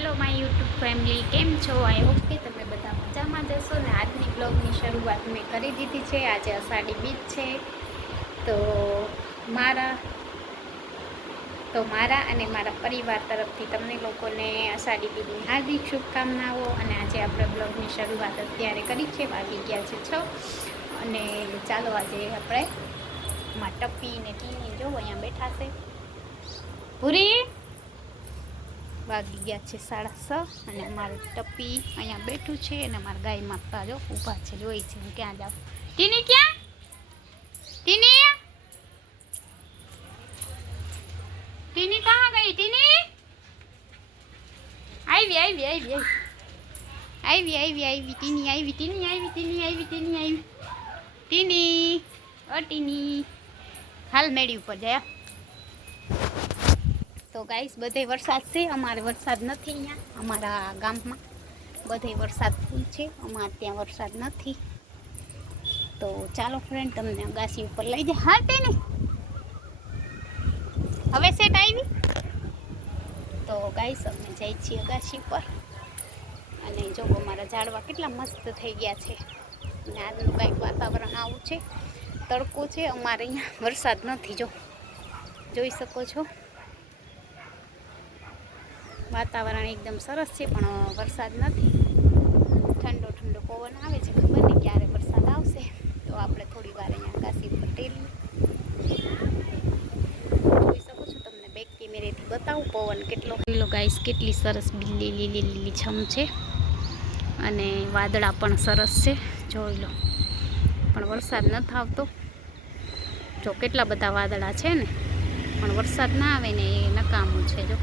Hello my YouTube family, કેમ છો? I hope કે તમે બધા મજામાં જશો ને આજની બ્લોગની શરૂઆત મેં કરી દીધી છે. આજે અષાઢી બીજ છે. તો મારા અને મારા પરિવાર તરફથી તમને લોકોને અષાઢી બીજની હાર્દિક શુભકામનાઓ. અને આજે આપણે બ્લોગની શરૂઆત અત્યારે કરી છે, વાગી ગયા છે 6. અને ચાલો આજે આપણે ટપ્પી ને ટીની જો અહીંયા બેઠા છે. પૂરી વાગી ગયા છે 6:30 અને અમારું ટપ્પી અહીંયા બેઠું છે અને અમારા ગાય માતા જો ઊભા છે, જોઈ છે હું ક્યાં જાઉં. ટીની ક્યાં? ટીની ટીની કहाँ गई? ટીની આવી ટીની આવી. ટીની ઓ ટીની હાલ મેળી ઉપર જાય. તો ગાઈસ બધે વરસાદ છે, અમારે વરસાદ નથી. અહીંયા અમારા ગામમાં બધે વરસાદ ફૂલ છે, અમારે ત્યાં વરસાદ નથી. તો ચાલો ફ્રેન્ડ તમને અગાસી ઉપર લઈ જાય. હા ટીની હવે સેટ આવી. તો ગાઈસ અમે જઈએ છીએ અગાસી ઉપર અને જો અમારા ઝાડવા કેટલા મસ્ત થઈ ગયા છે. અને આજનું કાંઈક વાતાવરણ આવું છે, તડકો છે. અમારે અહીંયા વરસાદ નથી, જોઈ શકો છો. વાતાવરણ એકદમ સરસ છે પણ વરસાદ નથી. ઠંડો ઠંડો પવન આવે છે, ખબર નહીં ક્યારે વરસાદ આવશે. તો આપણે થોડી વાર અહીંયા અગાસી ઉપર ટેલીએ. જોઈ શકો છો, તમને બેક કેમેરેથી બતાવું પવન કેટલો ગાઈસ, કેટલી સરસ લીલી છમ છે અને વાદળા પણ સરસ છે, જોઈ લો. પણ વરસાદ નથી આવતો. જો કેટલા બધા વાદળા છે ને, પણ વરસાદ ના આવે ને એ નકામું છે. જો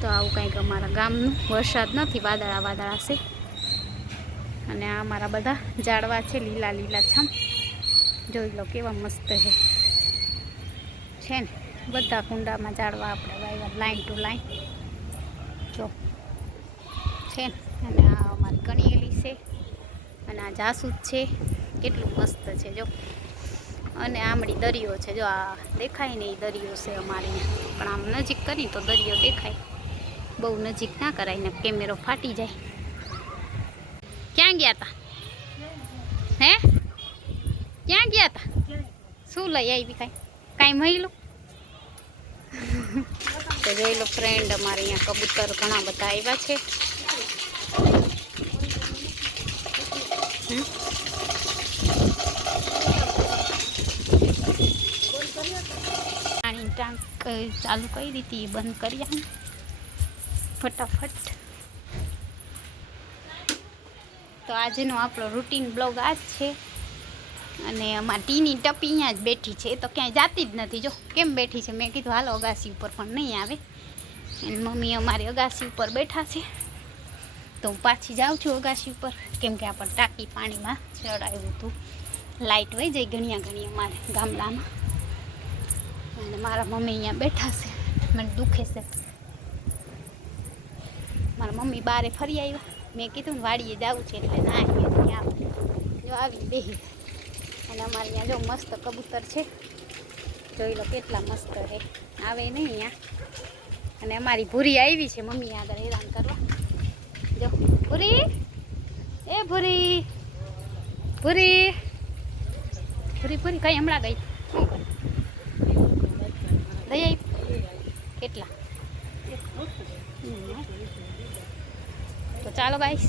તો આવું કંઈક અમારા ગામનું વરસાદ નથી, વાદળા છે. અને આ અમારા બધા ઝાડવા છે, લીલા છમ. જોઈ લો કેવા મસ્ત છે ને. બધા કુંડામાં ઝાડવા આપણે વાવ્યા લાઈન ટુ લાઈન જો છે ને. અને આ અમારી કણિયેલી છે અને આ જાસૂદ છે, કેટલું મસ્ત છે જો. અને આમળી દરિયો છે, જો આ દેખાય ને એ દરિયો છે અમારે અહીંયા. પણ આમ નજીક કરી તો દરિયો દેખાય, બહુ નજીક ના કરાય ને કેમેરો ફાટી જાય. ક્યાં ગયા તા? હે ક્યાં ગયા તા? શું લઈ આવી? કાંઈ મહિલું? તો જોઈ લો ફ્રેન્ડ, અમારે અહીંયા કબૂતર ઘણા બધા આવ્યા છે. પાણી ટાંક ચાલુ કરી દીધી, બંધ કરી ફટાફટ. તો આજનો આપણો રૂટીન બ્લોગ આ જ છે. અને અમારી ટીની ટપી અહીંયા જ બેઠી છે, એ તો ક્યાંય જાતી જ નથી. જો કેમ બેઠી છે, મેં કીધું હાલો અગાસી ઉપર, પણ નહીં આવે. અને મમ્મી અમારી અગાસી ઉપર બેઠા છે. તો હું પાછી જાઉં છું અગાસી ઉપર, કેમ કે આપણે ટાંકી પાણીમાં ચડાવ્યું હતું. લાઇટ વહી જાય ઘણી અમારે ગામડામાં. અને મારા મમ્મી અહીંયા બેઠા છે, મને દુખે છે. મારા મમ્મી બારે ફરી આવ્યા. મેં કીધું ને વાડીએ જવું છે એટલે ના આવીએ. જો આવી બેહી. અને અમારે અહીંયા જો મસ્ત કબૂતર છે, જોઈ લો કેટલા મસ્ત છે. આવે નહીં અહીંયા. અને અમારી ભૂરી આવી છે મમ્મી આગળ હેરાન કરવા. જો ભૂરી, એ ભૂરી ભૂરી કઈ હમણાં ગઈ દઈ કેટલા. તો ચાલો ગાઈસ,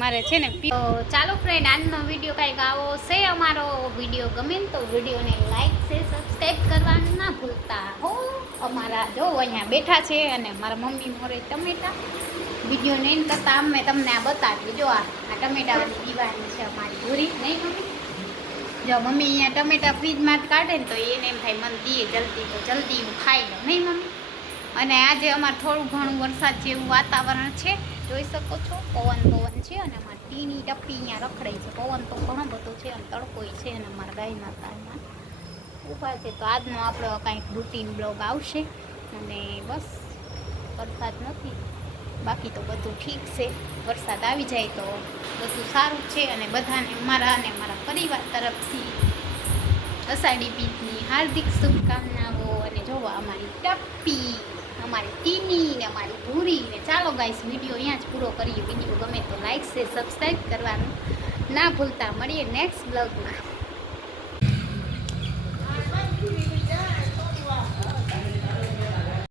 મારે છે ને. તો ચાલો ફ્રેન્ડ, આજનો વિડીયો કાંઈક આવો છે. અમારો વિડીયો ગમે ને તો વિડીયોને લાઈક છે, સબસ્ક્રાઈબ કરવાનું ના ભૂલતા હો. અમારા જો અહીંયા બેઠા છે અને મારા મમ્મી મોરે ટમેટા. વિડીયો નહીં કરતા અમે તમને આ બતાવ્યું. જો આ ટમેટાવાળી દીવાની છે અમારી ભૂરી, નહીં મમ્મી? જો મમ્મી અહીંયા ટમેટા ફ્રીજમાં કાઢે ને તો એને એમ થાય મને દીએ જલ્દી, તો જલ્દી હું ખાઈ લઉં, નહીં મમ્મી? અને આજે અમારે થોડું ઘણું વરસાદ જેવું વાતાવરણ છે, જોઈ શકો છો. પવન છે અને અમારી ટીની ટપ્પી અહીંયા રખડાઈ છે. પવન તો ઘણો બધો છે અને તડકોય છે અને અમારા ગાય માતા એમાં ઊભા છે. તો આજનો આપણો કાંઈક રૂટીન બ્લોગ આવશે. અને બસ વરસાદ નથી, બાકી તો બધું ઠીક છે. વરસાદ આવી જાય તો બધું સારું છે. અને બધાને મારા અને મારા પરિવાર તરફથી અષાઢી બીજની હાર્દિક શુભકામનાઓ. અને જોવા અમારી ટપ્પી અમારી ટીની ને અમારી ભૂરી ને. ચાલો ગાઈસ વિડીયો અહીંયા જ પૂરો કરીએ. વિડીયો ગમે તો લાઈક છે, સબસ્ક્રાઈબ કરવાનું ના ભૂલતા. મળીએ નેક્સ્ટ બ્લોગમાં.